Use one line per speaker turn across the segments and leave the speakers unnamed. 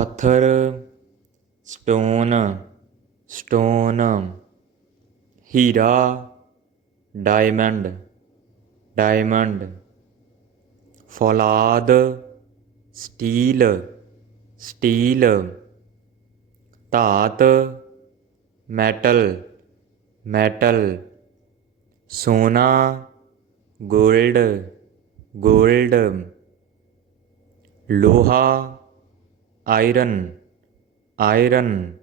ਪੱਥਰ, stone stone, ਹੀਰਾ, diamond diamond, ਫੌਲਾਦ, ਸਟੀਲ ਸਟੀਲ, ਧਾਤ, ਮੈਟਲ ਮੈਟਲ, ਸੋਨਾ, ਗੋਲਡ ਗੋਲਡ, ਲੋਹਾ ਆਇਰਨ ਆਇਰਨ।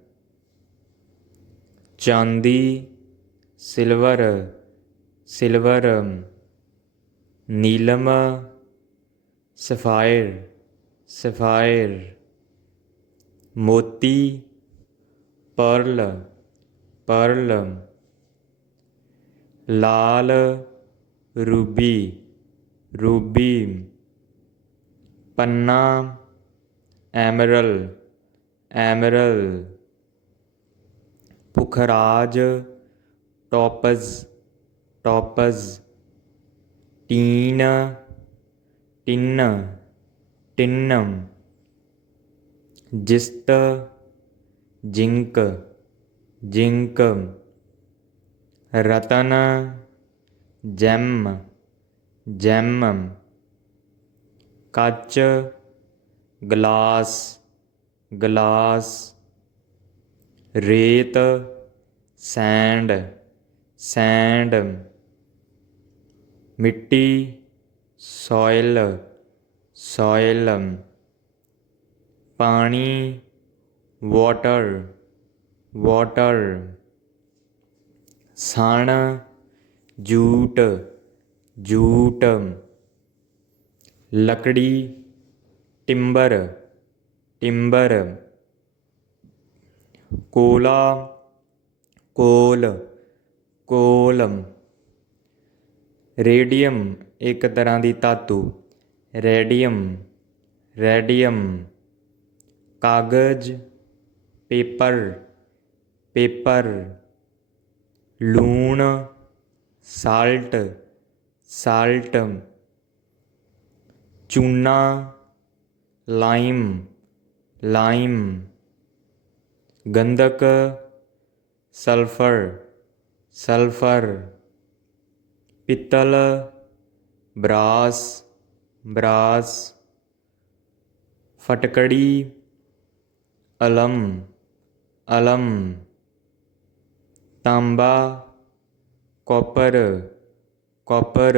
ਚਾਂਦੀ, ਸਿਲਵਰ ਸਿਲਵਰ। ਨੀਲਮ, ਸਫਾਇਰ ਸਫਾਇਰ। ਮੋਤੀ, ਪਰਲ ਪਰਲ। ਲਾਲ, ਰੂਬੀ ਰੂਬੀ। ਪੰਨਾ एमरल एमरल पुखराज टॉपज़ टॉपज़ टीन टिन टिन्नम जिस्त जिंक जिंक रतन जैम जैम कच ਗਲਾਸ ਗਲਾਸ, ਰੇਤ, ਸੈਂਡ ਸੈਂਡ, ਮਿੱਟੀ, ਸੋਇਲ ਸੋਇਲ, ਪਾਣੀ, ਵਾਟਰ ਵਾਟਰ, ਸਣ, ਜੂਟ ਜੂਟ, ਲੱਕੜੀ ਟਿੰਬਰ ਟਿੰਬਰ। ਕੋਲਾ, ਕੋਲ ਕੋਲ ਰੇਡੀਅਮ, ਇੱਕ ਤਰ੍ਹਾਂ ਦੀ ਧਾਤੂ। Radium radium. ਕਾਗਜ਼, ਪੇਪਰ ਪੇਪਰ। ਲੂਣ, ਸਾਲਟ ਸਾਲਟ। ਚੂਨਾ लाइम लाइम। गंधक सल्फ़र सल्फ़र। पित्तल ब्रास ब्रास। फटकड़ी अलम अलम। तांबा कॉपर कॉपर।